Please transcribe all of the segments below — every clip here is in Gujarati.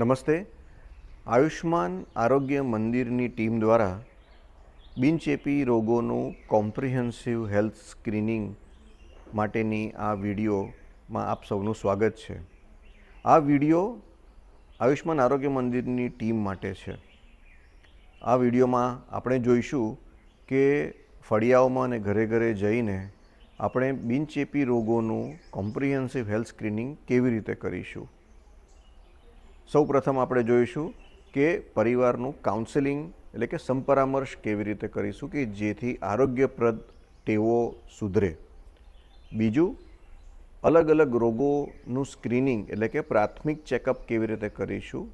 નમસ્તે. આયુષ્માન આરોગ્ય મંદિરની ટીમ દ્વારા બિનચેપી રોગોનું કોમ્પ્રિહેન્સિવ હેલ્થ સ્ક્રીનિંગ માટેની આ વિડીયોમાં આપ સૌનું સ્વાગત છે. આ વિડીયો આયુષ્માન આરોગ્ય મંદિરની ટીમ માટે છે. આ વિડીયોમાં આપણે જોઈશું કે ફળિયાઓમાં અને ઘરે ઘરે જઈને આપણે બિનચેપી રોગોનું કોમ્પ્રિહેન્સિવ હેલ્થ સ્ક્રીનિંગ કેવી રીતે કરીશું. સૌ પ્રથમ આપણે જોઈશું કે પરિવારનું કાઉન્સેલિંગ એટલે કે સંપરામર્શ કેવી રીતે કરીશું કે જેથી આરોગ્યપ્રદ ટેવો સુધરે. બીજું, અલગ અલગ રોગોનું સ્ક્રીનિંગ એટલે કે પ્રાથમિક ચેકઅપ કેવી રીતે કરીશું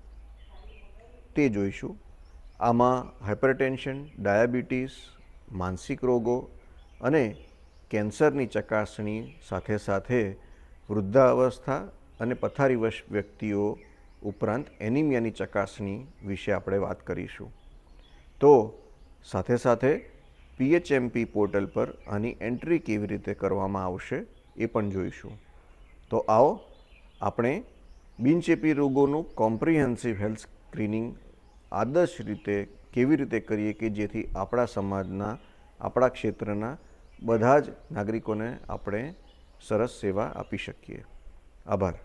તે જોઈશું. આમાં હાઇપરટેન્શન, ડાયાબિટીસ, માનસિક રોગો અને કેન્સરની ચકાસણી સાથે સાથે વૃદ્ધાવસ્થા અને પથારીવશ વ્યક્તિઓ ઉપરાંત એનિમિયાની ચકાસણી વિશે આપણે વાત કરીશું. તો સાથે સાથે PHMP પોર્ટલ પર આની એન્ટ્રી કેવી રીતે કરવામાં આવશે એ પણ જોઈશું. તો આવો આપણે બિનચેપી રોગોનું કોમ્પ્રિહેન્સિવ હેલ્થ સ્ક્રીનિંગ આદર્શ રીતે કેવી રીતે કરીએ કે જેથી આપણા સમાજના, આપણા ક્ષેત્રના બધા જ નાગરિકોને આપણે સરસ સેવા આપી શકીએ. આભાર.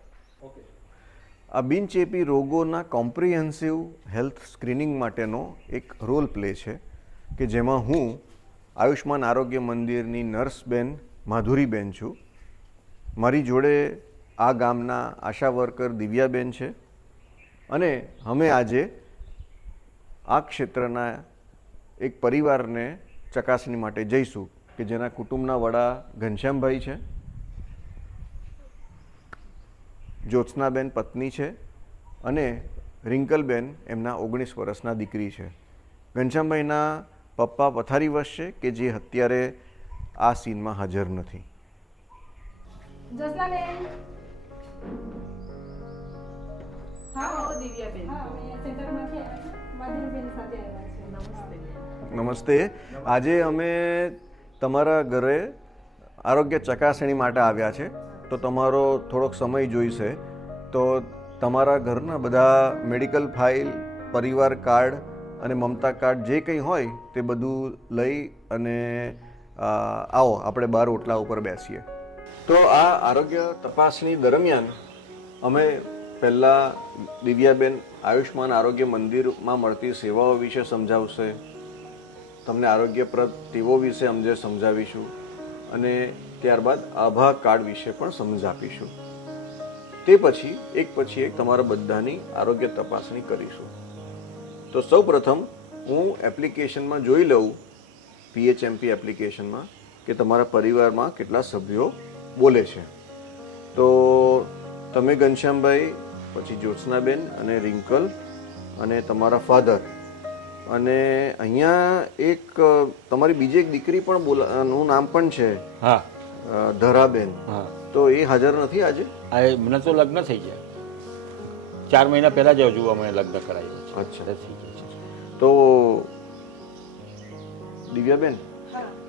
આ બિનચેપી રોગોના કોમ્પ્રિહેન્સિવ હેલ્થ સ્ક્રીનિંગ માટેનો એક રોલ પ્લે છે કે જેમાં હું આયુષ્માન આરોગ્ય મંદિરની નર્સબેન માધુરીબેન છું. મારી જોડે આ ગામના આશા વર્કર દિવ્યાબેન છે અને અમે આજે આ ક્ષેત્રના એક પરિવારને ચકાસણી માટે જઈશું કે જેના કુટુંબના વડા ઘનશ્યામભાઈ છે, જ્યોત્સનાબેન પત્ની છે અને રિંકલબેન એમના 19 વર્ષના દીકરી છે. ઘનશ્યામભાઈના પપ્પા પથારીવશ છે કે જે અત્યારે આ સીનમાં હાજર નથી. નમસ્તે. આજે અમે તમારા ઘરે આરોગ્ય ચકાસણી માટે આવ્યા છે. તો તમારો થોડોક સમય જોઈશે. તો તમારા ઘરના બધા મેડિકલ ફાઇલ, પરિવાર કાર્ડ અને મમતા કાર્ડ જે કંઈ હોય તે બધું લઈ અને આવો આપણે બહાર ઓટલા ઉપર બેસીએ. તો આ આરોગ્ય તપાસણી દરમિયાન અમે પહેલાં દિવ્યાબેન આયુષ્માન આરોગ્ય મંદિરમાં મળતી સેવાઓ વિશે સમજાવશે, તમને આરોગ્યપ્રદ ટેવો વિશે અમને સમજાવીશું અને ત્યારબાદ આભા કાર્ડ વિશે પણ સમજાવીશું. તે પછી એક તમારા બધાની આરોગ્ય તપાસણી કરીશું. તો સૌ પ્રથમ હું એપ્લિકેશનમાં જોઈ લઉં, PHMP એપ્લિકેશનમાં, કે તમારા પરિવારમાં કેટલા સભ્યો બોલે છે. તો તમે ઘનશ્યામભાઈ, પછી જ્યોત્સનાબેન અને રિંકલ અને તમારા ફાધર અને અહીંયા એક તમારી બીજી એક દીકરી પણ નું નામ પણ છે. હા, ધરાબેન. તો એ હાજર નથી આજે? મને તો લગ્ન થઈ ગયા 4 મહિના પહેલા જ હજુ અમે લગ્ન કરાવ્યું છે. અચ્છા. તો દિવ્યાબેન,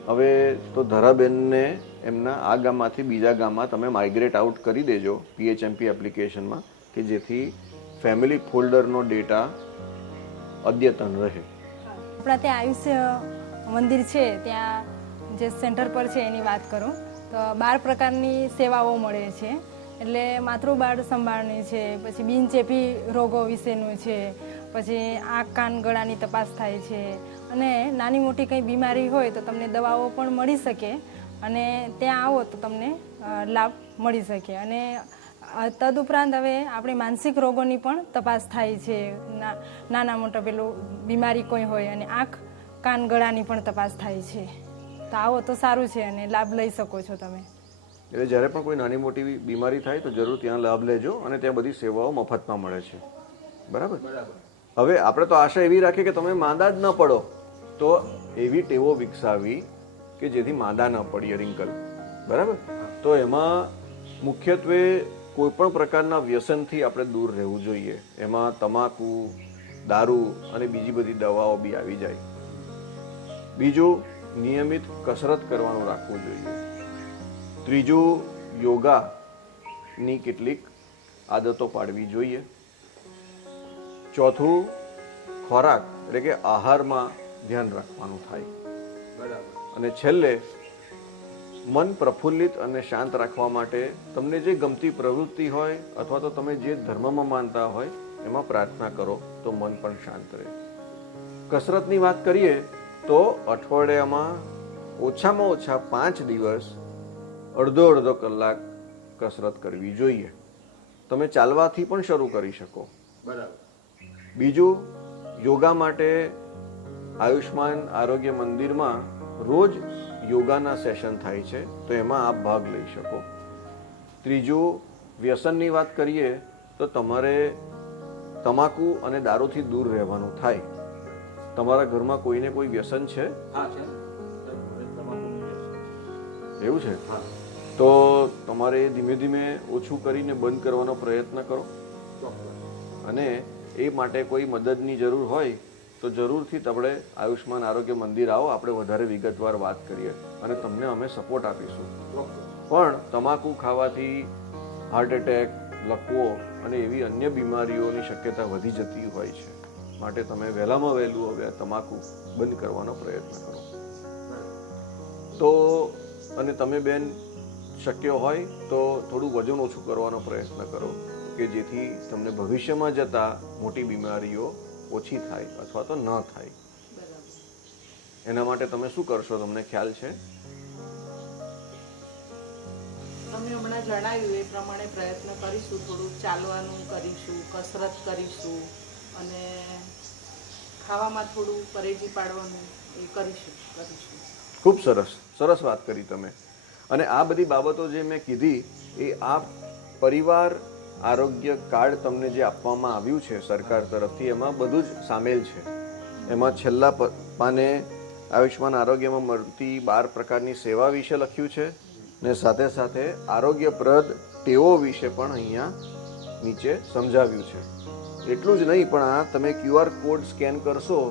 હવે તો ધરાબેનને એમના આ ગામમાંથી બીજા ગામમાં તમે માઇગ્રેટ આઉટ કરી દેજો PHMP એપ્લિકેશનમાં કે જેથી ફેમિલી ફોલ્ડરનો ડેટા અદ્યતન રહે. આપણા ત્યાં આયુષ્ય મંદિર છે, ત્યાં જે સેન્ટર પર છે એની વાત કરું તો 12 પ્રકારની સેવાઓ મળે છે. એટલે માતૃબાળ સંભાળની છે, પછી બિનચેપી રોગો વિશેનું છે, પછી આંખ કાન ગળાની તપાસ થાય છે અને નાની મોટી કંઈ બીમારી હોય તો તમને દવાઓ પણ મળી શકે અને ત્યાં આવો તો તમને લાભ મળી શકે. અને તદુપરાંત હવે આપણે માનસિક રોગોની પણ તપાસ થાય છે. નાના મોટા પેલું બીમારી કોઈ હોય અને આંખ કાન ગળાની પણ તપાસ થાય છે. તો આવો તો સારું છે અને લાભ લઈ શકો છો તમે. એટલે જ્યારે પણ કોઈ નાની મોટી બીમારી થાય તો જરૂર ત્યાં લાભ લેજો અને ત્યાં બધી સેવાઓ મફતમાં મળે છે. બરાબર? હવે આપણે તો આશા એવી રાખીએ કે તમે માંદા જ ન પડો, તો એવી ટેવો વિકસાવી કે જેથી માંદા ન પડીએ. રિંકલ, બરાબર? તો એમાં મુખ્યત્વે કોઈ પણ પ્રકારના વ્યસનથી આપણે દૂર રહેવું જોઈએ. એમાં તમાકુ, દારૂ અને બીજી બધી દવાઓ બી આવી જાય. બીજું, નિયમિત કસરત કરવાનું રાખવું જોઈએ. ત્રીજું, યોગાની કેટલીક આદતો પાડવી જોઈએ. ચોથું ખોરાક એટલે કે આહારમાં ધ્યાન રાખવાનું થાય. અને છેલ્લે મન પ્રફુલ્લિત અને શાંત રાખવા માટે તમને જે ગમતી પ્રવૃત્તિ હોય અથવા તો તમે જે ધર્મમાં માનતા હોય એમાં પ્રાર્થના કરો તો મન પણ શાંત રહે. કસરતની વાત કરીએ તો અઠવાડિયામાં ઓછામાં ઓછા 5 દિવસ અડધો કલાક કસરત કરવી જોઈએ. તમે ચાલવાથી પણ શરૂ કરી શકો. બીજું, યોગા માટે આયુષ્માન આરોગ્ય મંદિરમાં રોજ યોગાના સેશન થાય છે, તો એમાં આપ ભાગ લઈ શકો. ત્રીજું, વ્યસનની વાત કરીએ તો તમારે તમાકુ અને દારૂથી દૂર રહેવાનું થાય. તમારા ઘરમાં કોઈને કોઈ વ્યસન છે? એવું છે? તો તમારે ધીમે ધીમે ઓછું કરીને બંધ કરવાનો પ્રયત્ન કરો. અને એ માટે કોઈ મદદની જરૂર હોય તો જરૂરથી તમે આયુષ્માન આરોગ્ય મંદિર આવો, આપણે વધારે વિગતવાર વાત કરીએ અને તમને અમે સપોર્ટ આપીશું. પણ તમાકુ ખાવાથી હાર્ટ એટેક, લકવો અને એવી અન્ય બીમારીઓની શક્યતા વધી જતી હોય છે. માટે તમે વહેલામાં વહેલું હવે તમાકુ બંધ કરવાનો પ્રયત્ન કરો. તો અને તમે બેન શક્ય હોય તો થોડું વજન ઓછું કરવાનો પ્રયત્ન કરો કે જેથી તમને ભવિષ્યમાં જતા મોટી બીમારીઓ ઓછી થાય અથવા તો ન થાય. એના માટે તમે શું કરશો, તમને ખ્યાલ છે? તમે હમણાં જણાવ્યું એ પ્રમાણે પ્રયત્ન કરીશું. થોડું ચાલવાનું કરીશું, કસરત કરીશું અને ખાવામાં થોડું પરેજી પાડવાનું એ કરીશું. ખૂબ સરસ વાત કરી તમે. અને આ બધી બાબતો જે મેં કીધી એ આ પરિવાર આરોગ્ય કાર્ડ તમને જે આપવામાં આવ્યું છે સરકાર તરફથી, એમાં બધું જ સામેલ છે. એમાં છેલ્લા પાને આયુષ્માન આરોગ્યમાં મળતી 12 પ્રકારની સેવા વિશે લખ્યું છે ને સાથે સાથે આરોગ્યપ્રદ ટેવો વિશે પણ અહીંયા નીચે સમજાવ્યું છે. એટલું જ નહીં, પણ આ તમે QR કોડ સ્કેન કરશો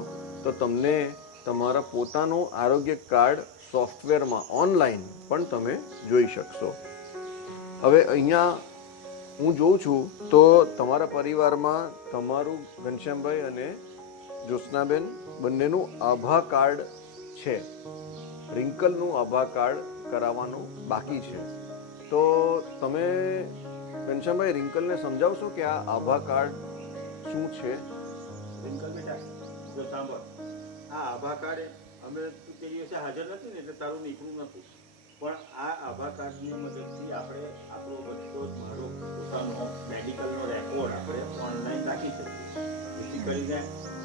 તો તમને તમારા પોતાનું આરોગ્ય કાર્ડ સોફ્ટવેરમાં ઓનલાઈન પણ તમે જોઈ શકશો. હવે અહીંયા હું જોઉં છું તો તમારા પરિવારમાં તમારું ઘનશ્યામભાઈ અને જ્યોત્સનાબેન બંનેનું આભા કાર્ડ છે. રિંકલનું આભા કાર્ડ કરાવવાનું બાકી છે. તો તમે ઘનશ્યામભાઈ રિંકલને સમજાવશો કે આ આભા કાર્ડ શું છે? રિંકલ બેટા, જો સાંભળ, આ આભા કાર્ડ અમે તું તે દિવસે હાજર નથી ને એટલે તારું નીકળું નહોતું, પણ આ આભા કાર્ડની મદદથી આપણે આપણો બધો જ મારો પોતાનો મેડિકલનો રેકોર્ડ આપણે ઓનલાઈન રાખી શકીએ. જેથી કરીને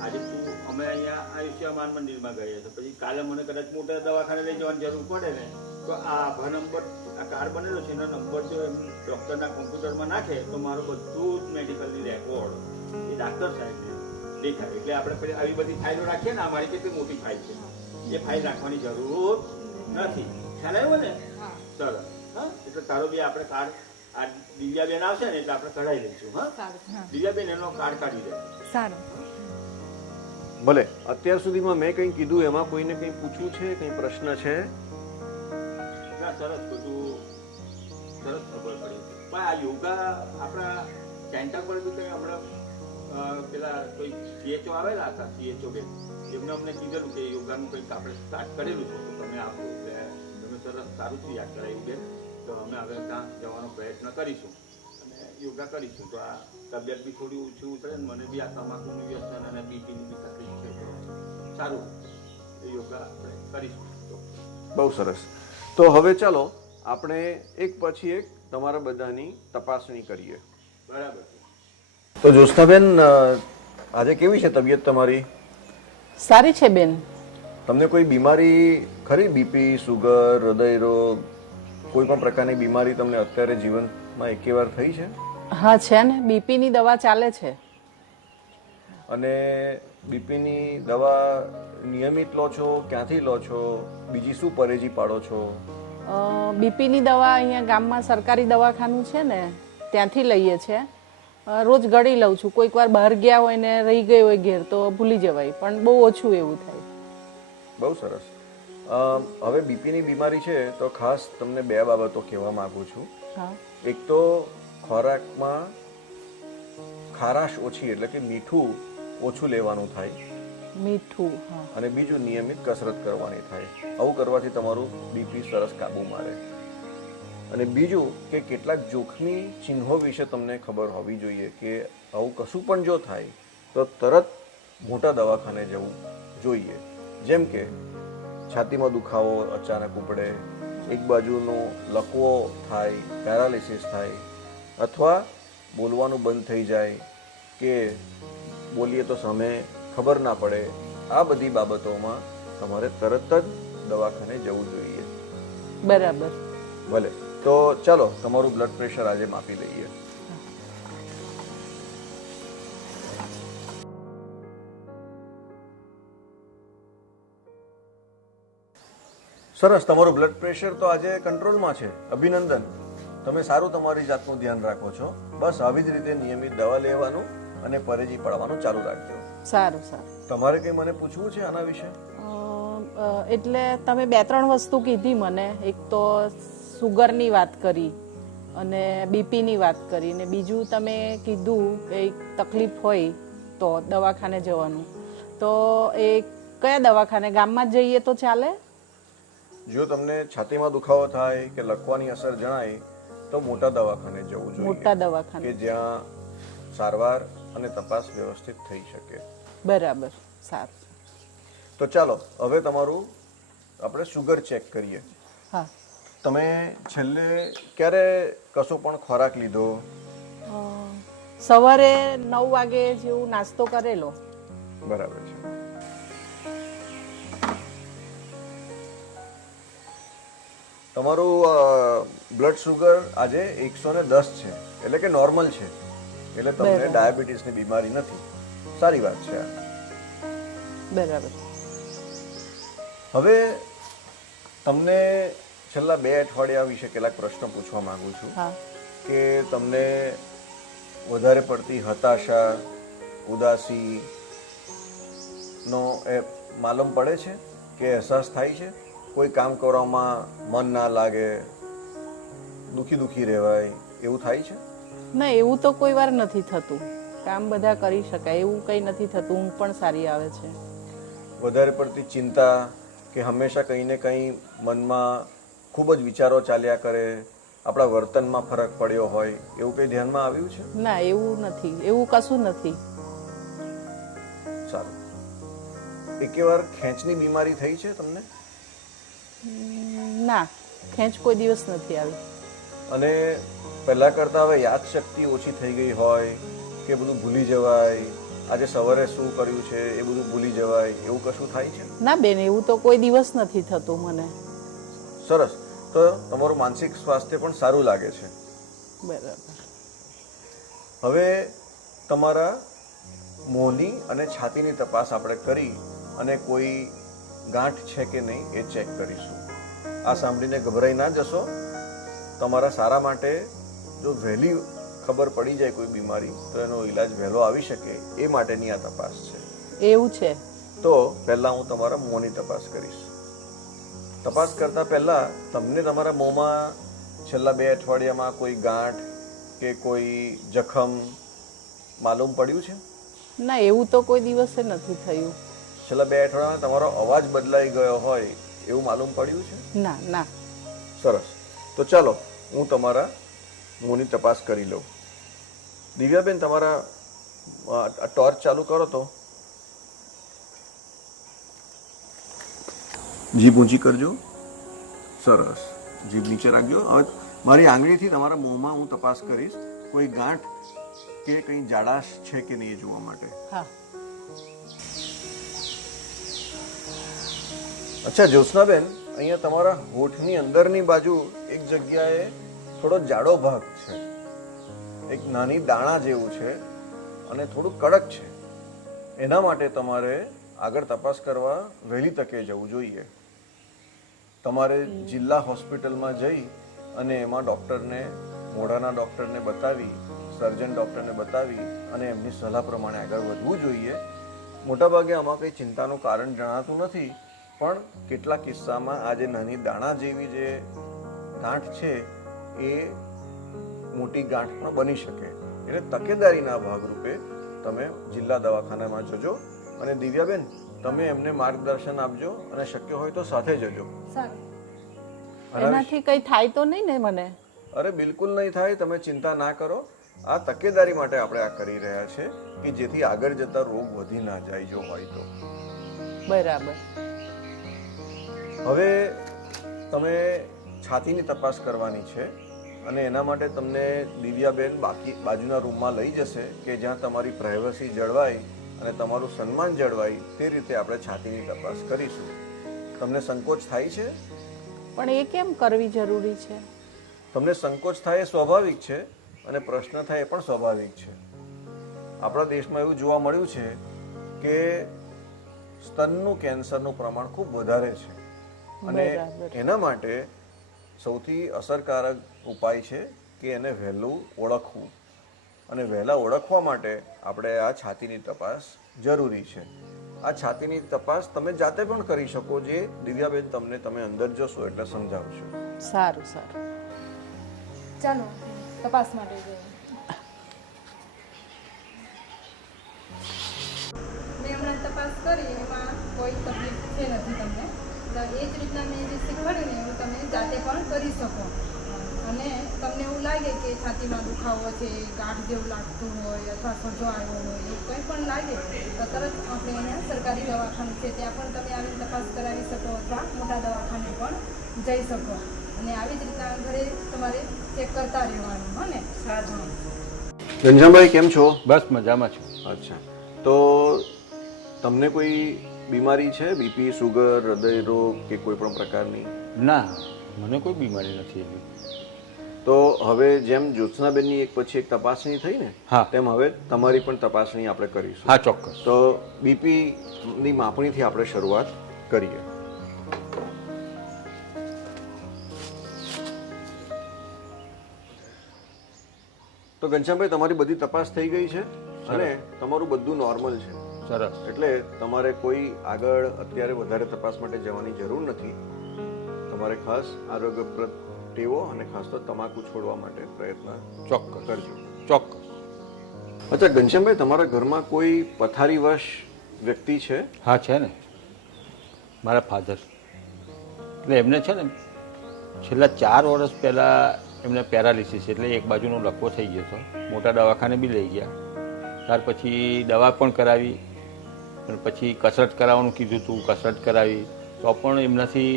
આજે તું અમે અહીંયા આયુષ્યમાન મંદિરમાં ગયા છે, પછી કાલે મને કદાચ મોટા દવાખાને લઈ જવાની જરૂર પડે ને તો આ આભા નંબર, આ કાર્ડ બનેલો છે એનો નંબર જો એમ ડૉક્ટરના કોમ્પ્યુટરમાં નાખે તો મારું બધું જ મેડિકલની રેકોર્ડ એ ડાક્ટર સાહેબને દેખાય. એટલે આપણે પછી આવી બધી ફાઇલો રાખીએ ને, અમારી કેટલી મોટી ફાઇલ છે, એ ફાઇલ રાખવાની જરૂર નથી. ખ્યાલ આવ્યો ને? સરસ. હા, એટલે તારો બી આપણે કાર્ડ આ દિવ્યાબેન આવશે ને એટલે આપણે કઢાઈ લઈશું. હા, દિવ્યાબેન એનો કાર્ડ કાઢી દે. સારું. ભલે. અત્યાર સુધીમાં મેં કંઈ કીધું એમાં કોઈને કંઈ પૂછવું છે, કંઈ પ્રશ્ન છે? ના, સરસ, બધું સરસ ખબર પડી. પણ આ યોગા આપણા સેન્ટર પર બી કંઈ હમણાં પેલા કોઈ CHO આવેલા હતા, CHO બેન, એમને અમને કીધેલું કે યોગાનું કંઈક આપણે સ્ટાર્ટ કરેલું છે, તો તમે આપો. એટલે તમે સરસ સારું થી યાદ કરાવ્યું બેન. તો અમે હવે ત્યાં જવાનો પ્રયત્ન કરીશું અને યોગા કરીશું. તો આ તબિયત બી થોડી ઓછી ઉતરે ને મને બી આ તમાકુનું વ્યસન અને બીપીની બી તકલીફ છે, તો સારું યોગા આપણે કરીશું. બહુ સરસ. તો હવે ચાલો આપણે એક પછી એક તમારા બધાની તપાસણી કરીએ. બરાબર. તો જ્યોત્સનાબેન, આજે કેવી છે તબિયત તમારી? સારી છે બેન. તમને કોઈ બીમારી ખરી? બીપી, સુગર, હૃદય રોગ, કોઈ પણ પ્રકારની બીમારી તમને અત્યારે જીવનમાં એકેવાર થઈ છે? હા છે ને, બીપીની દવા ચાલે છે. અને બીપીની દવા નિયમિત લો છો? ક્યાંથી લો છો? બીજી શું પરેજી પાડો છો? બીપીની દવા અહીંયા ગામમાં સરકારી દવાખાનું છે ને ત્યાંથી લઈએ છીએ. રોજ ગળી લઉં છું. કોઈક વાર બહાર ગયા હોય ને રહી ગઈ હોય ઘેર તો ભૂલી જવાય, પણ બહુ ઓછું એવું થાય. બહુ સરસ. હવે બીપીની બીમારી છે તો ખાસ તમને 2 બાબતો કહેવા માંગુ છું. હા. એક તો ખોરાકમાં ખારાશ ઓછી એટલે કે મીઠું ઓછું લેવાનું થાય મીઠું, હા. અને બીજું નિયમિત કસરત કરવાની થાય. આવું કરવાથી તમારું બીપી સરસ કાબૂમાં રહે. અને બીજું કે કેટલાક જોખમી ચિહ્નો વિશે તમને ખબર હોવી જોઈએ કે આવું કશું પણ જો થાય તો તરત મોટા દવાખાને જવું જોઈએ. જેમ કે છાતીમાં દુખાવો અચાનક ઉપડે, એક બાજુનો લકવો થાય, પેરાલિસિસ થાય, અથવા બોલવાનું બંધ થઈ જાય કે બોલીએ તો સામે ખબર ના પડે. આ બધી બાબતોમાં તમારે તરત જ દવાખાને જવું જોઈએ. બરાબર. ભલે, તો ચાલો તમારું બ્લડ પ્રેશર આજે માપી લઈએ. સરસ, તમારું બ્લડ પ્રેશર તો આજે કંટ્રોલમાં છે. અભિનંદન, તમે સારું તમારી જાતનું ધ્યાન રાખો છો. બસ આવી જ રીતે નિયમિત દવા લેવાનું અને પરેજી પાડવાનું ચાલુ રાખજો. સારું સારું. તમારે કંઈ મને પૂછવું છે આના વિશે? એટલે તમે 2-3 વસ્તુ કીધી મને. એક તો સુગરની વાત કરી અને બીપીની વાત કરી, ને બીજું તમે કીધું કે તકલીફ હોય તો દવાખાને જવાનું. તો એ કયા દવાખાને? ગામમાં જ જઈએ તો ચાલે? જો તમને છાતીમાં દુખાવો થાય કે લકવાની અસર જણાય તો મોટા દવાખાને જવું જોઈએ. મોટા દવાખાને કે જ્યાં સારવાર અને તપાસ વ્યવસ્થિત થઈ શકે. બરાબર, સારું. તો ચાલો હવે તમારું આપણે શુગર ચેક કરીએ. હા. તમે છેલ્લે ક્યારે કશો પણ ખોરાક લીધો? સવારે 9 વાગે જેવું નાસ્તો કરેલો. બરાબર છે. તમારું બ્લડ શુગર આજે 110 છે, એટલે કે નોર્મલ છે. એટલે તમને ડાયાબિટીસની બીમારી નથી. સારી વાત છે. બરાબર. હવે તમને છેલ્લા 2 અઠવાડિયા વિશે કેટલાક પ્રશ્નો પૂછવા માંગુ છું. હા. કે તમને વધારે પડતી હતાશા, ઉદાસી નો માલુમ પડે છે કે અહેસાસ થાય છે? કોઈ કામ કરવામાં મન ના લાગે, દુખી રહેવાય, એવું થાય છે? ના, એવું તો કોઈ વાર નથી થતું. કામ બધા કરી શકાય એવું કંઈ નથી થતું. ઊંઘ પણ સારી આવે છે. વધારે પડતી ચિંતા કે હંમેશા કંઈ ને કંઈ મનમાં ખૂબ જ વિચારો ચાલ્યા કરે, આપણા વર્તનમાં ફરક પડ્યો હોય, એવું કંઈ ધ્યાનમાં આવ્યું છે? ના, એવું નથી. એવું કશું નથી. સારું. એકેવાર ખેંચની બીમારી થઈ છે તમને? ના, ખેંચ કોઈ દિવસ નથી આવી. અને પહેલા કરતા હવે યાદશક્તિ ઓછી થઈ ગઈ હોય કે બધું ભૂલી જવાય, આજે સવારે શું કર્યું છે એ બધું ભૂલી જવાય, એવું કશું થાય છે? ના બેન, એવું તો કોઈ દિવસ નથી થતું મને. સરસ. તો તમારું માનસિક સ્વાસ્થ્ય પણ સારું લાગે છે. બરાબર. હવે તમારા મોંની અને છાતીની તપાસ આપણે કરી અને કોઈ ગાંઠ છે કે નહીં એ ચેક કરીશું. આ સાંભળીને ગભરાઈ ના જશો. તમારા સારા માટે જો વહેલી ખબર પડી જાય કોઈ બીમારી તો એનો ઈલાજ વહેલો આવી શકે એ માટેની આ તપાસ છે. એવું છે? તો પહેલા હું તમારા મોંની તપાસ કરીશ. તપાસ કરતા પહેલા તમને તમારા મોંમાં છેલ્લા 2 અઠવાડિયામાં કોઈ ગાંઠ કે કોઈ જખમ માલુમ પડ્યું છે? ના, એવું તો કોઈ દિવસે નથી થયું. છેલ્લા 2 અઠવાડિયામાં તમારો અવાજ બદલાઈ ગયો હોય એવું માલુમ પડ્યું છે? ના ના. સરસ. તો ચાલો હું તમારા મોંની તપાસ કરી લઉં. દિવ્યાબેન, તમારા ટોર્ચ ચાલુ કરો તો. જીભ ઊંચી કરજો. સરસ. જીભ નીચે રાખજો. હવે મારી આંગળીથી તમારા મોંમાં હું તપાસ કરીશ કોઈ ગાંઠ કે કંઈ જાડાશ છે કે નહીં એ જોવા માટે. હા. અચ્છા જ્યોત્સનાબેન, અહીંયા તમારા હોઠની અંદરની બાજુ એક જગ્યાએ થોડો જાડો ભાગ છે, એક નાની દાણા જેવું છે અને થોડું કડક છે. એના માટે તમારે આગળ તપાસ કરવા વહેલી તકે જવું જોઈએ. તમારે જિલ્લા હોસ્પિટલમાં જઈ અને એમાં ડૉક્ટરને, મોઢાના ડૉક્ટરને બતાવી, સર્જન ડૉક્ટરને બતાવી અને એમની સલાહ પ્રમાણે આગળ વધવું જોઈએ. મોટાભાગે આમાં કંઈ ચિંતાનું કારણ જણાતું નથી, પણ કેટલાક કિસ્સામાં આ જે નાની દાણા જેવી જે ગાંઠ છે એ મોટી ગાંઠ પણ બની શકે. એટલે તકેદારીના ભાગરૂપે તમે જિલ્લા દવાખાનામાં જજો અને દિવ્યાબેન તમે એમને માર્ગદર્શન આપજો અને શક્ય હોય તો સાથે જજો. સારું. એનાથી કંઈ થાય તો નહીં ને મને? અરે બિલકુલ નહીં થાય, તમે ચિંતા ના કરો. આ તકેદારી માટે આપણે આ કરી રહ્યા છે કે જેથી આગળ જતા રોગ વધી ના જાય જો હોય તો. બરાબર. હવે તમે છાતીની તપાસ કરવાની છે અને એના માટે તમને દિવ્યાબેન બાજુના રૂમમાં લઈ જશે કે જ્યાં તમારી પ્રાઇવસી જળવાય અને તમારું સન્માન જળવાય તે રીતે આપણે છાતીની તપાસ કરીશું. તમને સંકોચ થાય છે? પણ એ કેમ કરવી જરૂરી છે? તમને સંકોચ થાય એ સ્વાભાવિક છે અને પ્રશ્ન થાય એ પણ સ્વાભાવિક છે. આપણા દેશમાં એવું જોવા મળ્યું છે કે સ્તનનું કેન્સરનું પ્રમાણ ખૂબ વધારે છે અને એના માટે સૌથી અસરકારક ઉપાય છે કે એને વહેલું ઓળખવું અને વહેલા ઓળખવા માટે આપણે આ છાતીની તપાસ જરૂરી છે. આ છાતીની તપાસ તમે જાતે પણ કરી શકો, જે દિવ્યાબેન તમને તમે અંદર જશો એટલે સમજાવશો. સારું સારું. ચાલો તપાસ માટે જઈએ. મેં હમણાં તપાસ કરી, એમાં કોઈ તકલીફ છે નથી તમને. તો એ જ રીતના મેં જે શીખવાડ્યું ને એવું તમે જાતે પણ કરી શકો. અને તમને એવું લાગે કે છાતીમાં દુખાવો છે, ગાંઠ જેવું લાગતું હોય અથવા સોજો આવ્યો હોય, એવું કંઈ પણ લાગે તો તરત આપણે અહીંયા સરકારી દવાખાનું છે ત્યાં પણ તમે આવીને તપાસ કરાવી શકો અથવા મોટા દવાખાને પણ જઈ શકો. અને આવી જ રીતના ઘરે તમારે ચેક કરતા રહેવાનું. હો ને? સારું. ઘનશ્યામભાઈ કેમ છો? બસ મજામાં છું. અચ્છા, તો તમને કોઈ બીમારી છે? બીપી, સુગર, હૃદય રોગ કે કોઈ પણ પ્રકારની? ના, મને કોઈ બીમારી નથી એવી. તો હવે જેમ જ્યોત્સનાબેનની એક પછી એક તપાસણી થઈ ને, હા. તેમ હવે તમારી પણ તપાસણી આપણે કરીશું. હા, ચોક્કસ. તો બીપી ની માપણીથી આપણે શરૂઆત કરીએ. તો ઘનશ્યામભાઈ તમારી બધી તપાસ થઈ ગઈ છે અને તમારું બધું નોર્મલ છે. સરસ. એટલે તમારે કોઈ આગળ અત્યારે વધારે તપાસ માટે જવાની જરૂર નથી. તમારે ખાસ આરોગ્યપ્રદ ટેવો અને ખાસ તો તમાકુ છોડવા માટે પ્રયત્ન ચોક્કસ કરજો. ચોક્કસ. અચ્છા ઘનશ્યામભાઈ, તમારા ઘરમાં કોઈ પથારીવશ વ્યક્તિ છે? હા, છે ને, મારા ફાધર. એટલે એમને છે ને છેલ્લા 4 વર્ષ પહેલાં એમને પેરાલિસિસ એટલે એક બાજુનો લકવો થઈ ગયો હતો. મોટા દવાખાને બી લઈ ગયા. ત્યાર પછી દવા પણ કરાવી અને પછી કસરત કરાવવાનું કીધું હતું, કસરત કરાવી તો પણ એમનાથી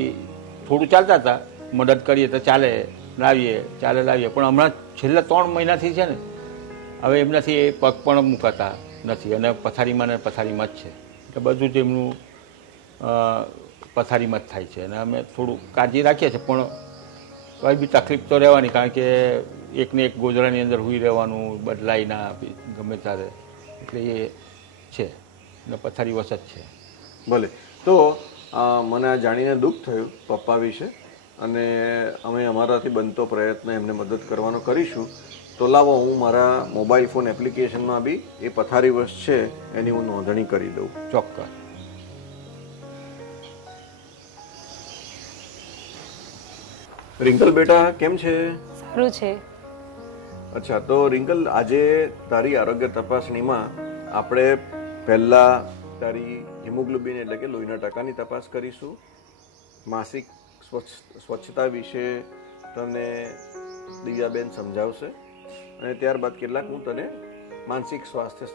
થોડું ચાલતા હતા, મદદ કરીએ તો ચાલે લાવીએ પણ હમણાં છેલ્લા 3 મહિનાથી છે ને હવે એમનાથી એ પગ પણ મુકાતા નથી અને પથારીમાં ને પથારીમાં જ છે. એટલે બધું જ એમનું પથારીમાં જ થાય છે અને અમે થોડું કાળજી રાખીએ છીએ, પણ કોઈ બી તકલીફ તો રહેવાની, કારણ કે એકને એક ગોજરાની અંદર સૂઈ રહેવાનું, બદલાઈ ના આપી ગમે ત્યારે, એટલે એ છે ને પથારી વસ જ છે. ભલે. તો મને આ જાણીને દુઃખ થયું પપ્પા વિશે અને અમે અમારાથી બનતો પ્રયત્ન એમને મદદ કરવાનો કરીશું. તો લાવો હું મારા મોબાઈલ ફોન એપ્લિકેશનમાં બી એ પથારીવશ છે એની હું નોંધણી કરી દઉં. ચોક્કસ. રિંકલ બેટા કેમ છે? સારું છે. અચ્છા, તો રિંકલ આજે તારી આરોગ્ય તપાસણીમાં આપણે પહેલા તારી હિમોગ્લોબિન એટલે કે લોહીના ટકાની તપાસ કરીશું. માસિક સ્વચ્છતા વિશે તને દિવ્યાબેન સમજાવશે અને ત્યારબાદ કેટલાક હું તને માનસિક સ્વાસ્થ્ય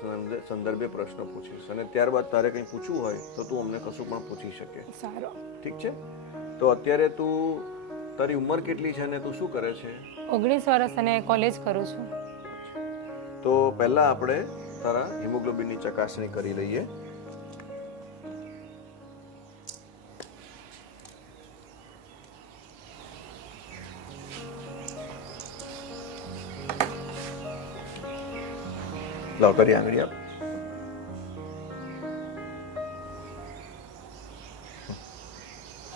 સંદર્ભે પ્રશ્નો પૂછીશ અને ત્યારબાદ તારે કંઈ પૂછવું હોય તો તું અમને કશું પણ પૂછી શકે. સારું. ઠીક છે? તો અત્યારે તું તારી ઉંમર કેટલી છે અને તું શું કરે છે? 19 વર્ષ અને કોલેજ કરું છું. તો પહેલા આપણે તારા હિમોગ્લોબિનની ચકાસણી કરી લઈએ. લાવ તારી આંગળી આપ.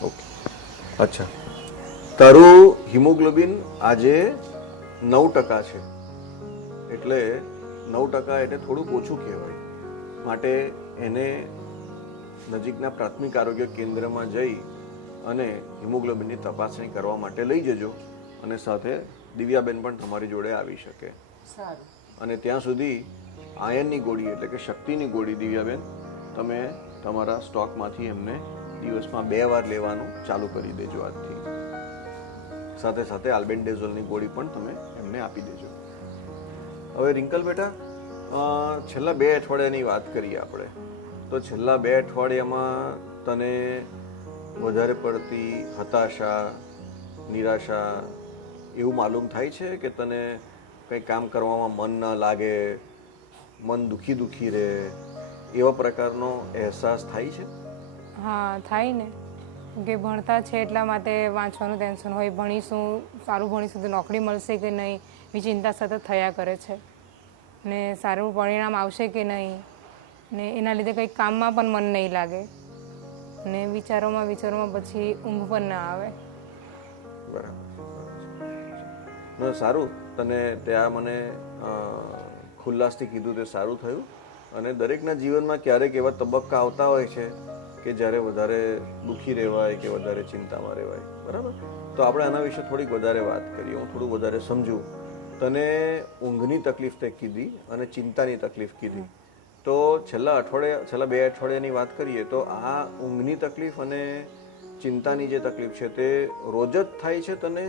ઓકે. અચ્છા, તારું હિમોગ્લોબિન આજે 9% છે. એટલે 9% એટલે થોડુંક ઓછું કહેવાય. માટે એને નજીકના પ્રાથમિક આરોગ્ય કેન્દ્રમાં જઈ અને હિમોગ્લોબિનની તપાસણી કરવા માટે લઈ જજો અને સાથે દિવ્યાબેન પણ તમારી જોડે આવી શકે. સારું. અને ત્યાં સુધી આયનની ગોળી એટલે કે શક્તિની ગોળી દિવ્યાબેન તમે તમારા સ્ટોકમાંથી એમને દિવસમાં 2 વાર લેવાનું ચાલુ કરી દેજો આજથી. સાથે સાથે આલ્બેન્ડેઝોલની ગોળી પણ તમે એમને આપી દેજો. હવે રિંકલ બેટા, છેલ્લા 2 અઠવાડિયાની વાત કરીએ આપણે. તો છેલ્લા 2 અઠવાડિયામાં તને વધારે પડતી હતાશા, નિરાશા એવું માલુમ થાય છે કે તને કંઈ કામ કરવામાં મન ન લાગે, મન દુખી રહે, એવા પ્રકારનો અહેસાસ થાય છે? હા થાય ને, કે ભણતા છે એટલા માટે વાંચવાનું ટેન્શન હોય, ભણીશું સારું ભણીશું તો નોકરી મળશે કે નહીં એ ચિંતા સતત થયા કરે છે, ને સારું પરિણામ આવશે કે નહીં, ને એના લીધે કંઈક કામમાં પણ મન નહીં લાગે, ને વિચારોમાં પછી ઊંઘ પણ ના આવે. બરાબર. સારું, તને ત્યાં મને ખુલ્લાસથી કીધું તે સારું થયું. અને દરેકના જીવનમાં ક્યારેક એવા તબક્કા આવતા હોય છે કે જ્યારે વધારે દુઃખી રહેવાય કે વધારે ચિંતામાં રહેવાય. બરાબર. તો આપણે આના વિશે થોડીક વધારે વાત કરીએ, હું થોડું વધારે સમજું. તને ઊંઘની તકલીફ તે કીધી અને ચિંતાની તકલીફ કીધી. તો છેલ્લા 2 અઠવાડિયાની વાત કરીએ તો આ ઊંઘની તકલીફ અને ચિંતાની જે તકલીફ છે તે રોજ જ થાય છે તને,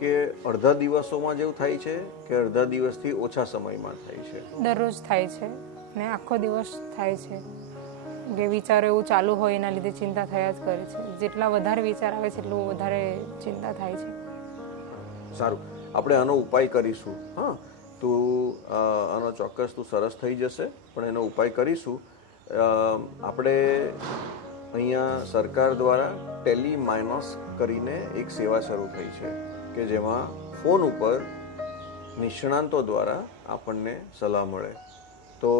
કે અડધા દિવસોમાં જેવું થાય છે, કે અડધા દિવસથી ઓછા સમયમાં થાય છે? દરરોજ થાય છે ને આખો દિવસ થાય છે, કે વિચારો એવું ચાલુ હોય એના લીધે ચિંતા થયા જ કરે છે. જેટલા વધારે વિચાર આવે છે એટલું વધારે ચિંતા થાય છે. સારું, આપણે આનો ઉપાય કરીશું. હા, તું આનો ચોક્કસ તું સરસ થઈ જશે, પણ એનો ઉપાય કરીશું. આપણે અહીંયા સરકાર દ્વારા ટેલિમાઇનસ કરીને એક સેવા શરૂ થઈ છે કે જેમાં ફોન ઉપર નિષ્ણાંતો દ્વારા આપણને સલાહ મળે. તો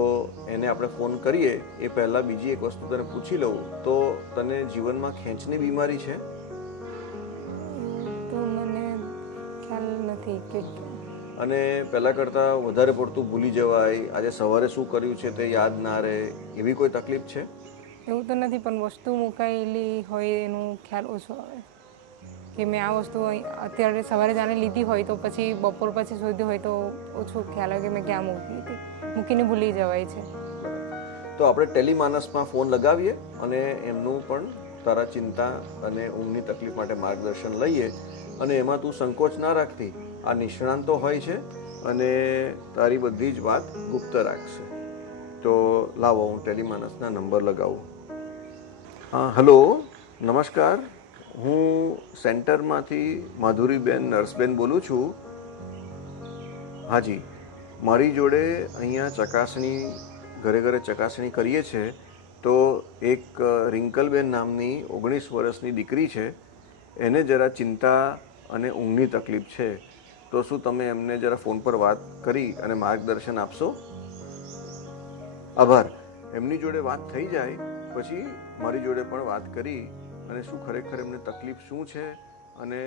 એને આપણે ફોન કરીએ એ પહેલાં બીજી એક વસ્તુ તને પૂછી લઉં, તો તને જીવનમાં ખેંચની બીમારી છે? તો મને ખ્યાલ નથી કે અને પહેલાં કરતાં વધારે પડતું ભૂલી જવાય, આજે સવારે શું કર્યું છે તે યાદ ના રહે, એવી કોઈ તકલીફ છે? એવું તો નથી, પણ વસ્તુ મુકાયેલી હોય એનું ખ્યાલ ઓછો આવે, કે મેં આ વસ્તુ અત્યારે સવારે જાણે લીધી હોય તો પછી બપોર પછી શોધી હોય તો ઓછું ખ્યાલ આવે કે મેં ક્યાં મૂકી હતી, મૂકીને ભૂલી જવાય છે. તો આપણે ટેલિમાનસમાં ફોન લગાવીએ અને એમનું પણ તારા ચિંતા અને ઊંઘની તકલીફ માટે માર્ગદર્શન લઈએ. અને એમાં તું સંકોચ ના રાખતી, આ નિષ્ણાંતો હોય છે અને તારી બધી જ વાત ગુપ્ત રાખશે. તો લાવો હું ટેલિમાનસના નંબર લગાવું. હલો, નમસ્કાર, હું સેન્ટરમાંથી માધુરીબેન નર્સબેન બોલું છું. હાજી, મારી જોડે અહીંયા ચકાસણી, ઘરે ચકાસણી કરીએ છીએ. તો એક રિંકલબેન નામની 19 વર્ષની દીકરી છે, એને જરા ચિંતા અને ઊંઘની તકલીફ છે. તો શું તમે એમને જરા ફોન પર વાત કરી અને માર્ગદર્શન આપશો? આભાર. એમની જોડે વાત થઈ જાય પછી મારી જોડે પણ વાત કરી અને શું ખરેખર એમને તકલીફ શું છે અને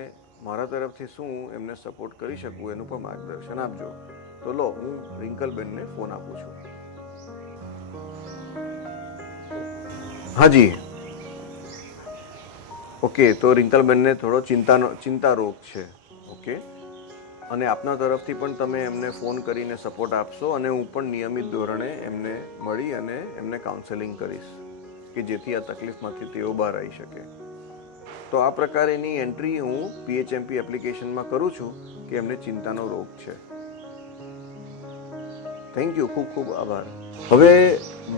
મારા તરફથી શું એમને સપોર્ટ કરી શકું એનું પણ માર્ગદર્શન આપજો. તો લો, હું રિંકલબેનને ફોન આપું છું. હાજી, ઓકે. તો રિંકલબેનને થોડો ચિંતા રોગ છે. ઓકે. અને આપના તરફથી પણ તમે એમને ફોન કરીને સપોર્ટ આપશો અને હું પણ નિયમિત ધોરણે એમને મળી અને એમને કાઉન્સેલિંગ કરીશ કે જેથી આ તકલીફમાંથી તેઓ બહાર આવી શકે. તો આ પ્રકારેની એન્ટ્રી હું PHMP એપ્લિકેશનમાં કરું છું કે એમને ચિંતાનો રોગ છે. થેન્ક યુ, ખૂબ ખૂબ આભાર. હવે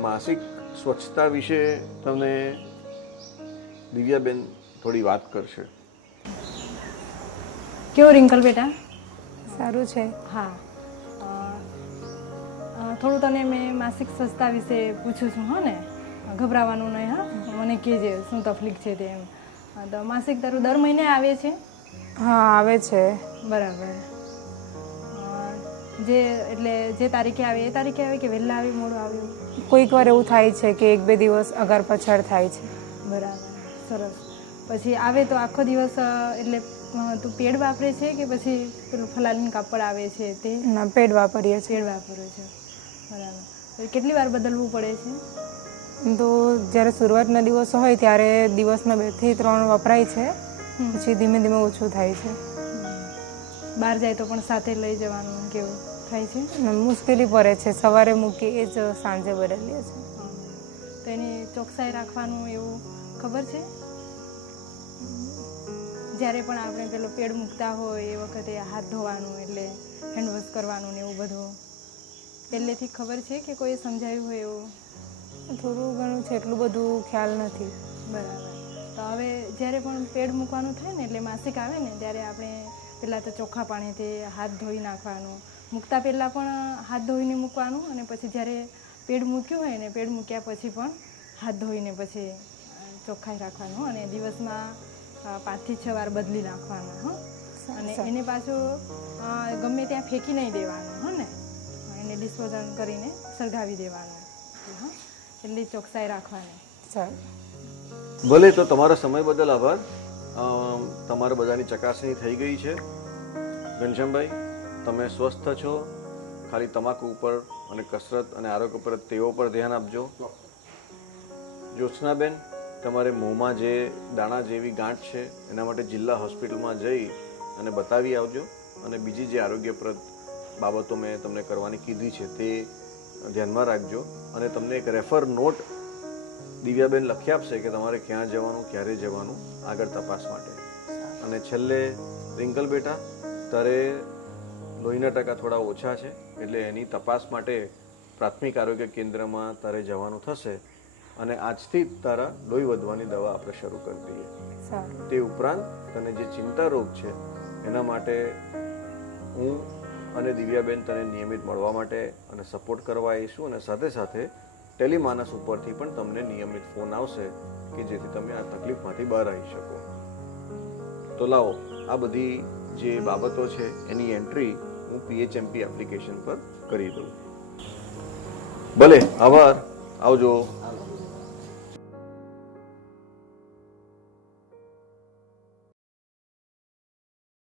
માસિક સ્વચ્છતા વિશે તમને દિવ્યાબેન થોડી વાત કરશે. કેવો રિંકલ બેટા? સારું છે. હા, થોડું તને મેં માસિક સ્વચ્છતા વિશે પૂછું છું. હા ને, ગભરાવાનું નહીં. હા, મને કહેજે શું તકલીફ છે તે. એમ તો માસિક તારું દર મહિને આવે છે? હા આવે છે. બરાબર. જે તારીખે આવે એ તારીખે આવે કે વહેલા આવી મોડું આવ્યું? કોઈક વાર એવું થાય છે કે 1-2 દિવસ અગાર પાછળ થાય છે. બરાબર, સરસ. પછી આવે તો આખો દિવસ એટલે તું પેડ વાપરે છે કે પછી પેલું ફલાલીન કાપડ આવે છે તે? ના, પેડ વાપરીએ છીએ. પેડ વાપરે છે. બરાબર. કેટલી વાર બદલવું પડે છે? તો જ્યારે શરૂઆતના દિવસો હોય ત્યારે દિવસમાં 2 થી 3 વપરાય છે, પછી ધીમે ધીમે ઓછું થાય છે. બહાર જાય તો પણ સાથે લઈ જવાનું કેવું? થાય છે. અને મુશ્કેલી પડે છે, સવારે મૂકી એ જ સાંજે બદલીએ છે. તો એની ચોકસાઈ રાખવાનું એવું ખબર છે? જ્યારે પણ આપણે પેલો પેડ મૂકતા હોય એ વખતે હાથ ધોવાનું એટલે હેન્ડવોશ કરવાનું ને એવું બધું પહેલેથી ખબર છે કે કોઈ સમજાવ્યું હોય એવું? થોડું ઘણું છે, એટલું બધું ખ્યાલ નથી. બરાબર. તો હવે જ્યારે પણ પેડ મૂકવાનું થાય ને એટલે માસિક આવે ને ત્યારે આપણે પહેલાં તો ચોખ્ખા પાણીથી હાથ ધોઈ નાખવાનું, મૂકતા પહેલાં પણ હાથ ધોઈને મૂકવાનું અને પછી જ્યારે પેડ મૂક્યું હોય ને પેડ મૂક્યા પછી પણ હાથ ધોઈને પછી ચોખ્ખાઈ રાખવાનું અને દિવસમાં 5 થી 6 વાર બદલી નાખવાના. હા, અને એને પાછું ગમે ત્યાં ફેંકી નહીં દેવાનું. હા ને, એને ડિસ્પોઝલ કરીને સળગાવી દેવાનું. હા, એટલી ચોકસાઈ રાખવાની. સારું. ભલે, તો તમારા સમય બદલ આભાર. તમારા બધાની ચકાસણી થઈ ગઈ છે. ઘનશ્યામભાઈ, તમે સ્વસ્થ છો. ખાલી તમાકુ ઉપર અને કસરત અને આરોગ્ય પર તેઓ પર ધ્યાન આપજો. જ્યોત્સનાબેન, તમારે મોંમાં જે દાણા જેવી ગાંઠ છે એના માટે જિલ્લા હોસ્પિટલમાં જઈ અને બતાવી આવજો. અને બીજી જે આરોગ્યપ્રદ બાબતો મેં તમને કરવાની કીધી છે તે ધ્યાનમાં રાખજો. અને તમને એક રેફર નોટ દિવ્યાબેન લખી આપશે કે તમારે ક્યાં જવાનું, ક્યારે જવાનું આગળ તપાસ માટે. અને છેલ્લે રિંકલ બેટા, તારે લોહીના ટકા થોડા ઓછા છે એટલે એની તપાસ માટે પ્રાથમિક આરોગ્ય કેન્દ્રમાં તારે જવાનું થશે. અને આજથી જ તારા લોહી વધવાની દવા આપણે શરૂ કરી દઈએ. સારું. તે ઉપરાંત તને જે ચિંતા રોગ છે એના માટે હું અને દિવ્યાબેન તને નિયમિત મળવા માટે અને સપોર્ટ કરવા આવીશું. અને સાથે સાથે ટેલિમાનસ ઉપરથી પણ તમને નિયમિત ફોન આવશે કે જેથી તમે આ તકલીફમાંથી બહાર આવી શકો. તો લાવો, આ બધી જે બાબતો છે એની એન્ટ્રી હું PHMP એપ્લિકેશન પર કરી દઉં. ભલે, આભાર. આવજો.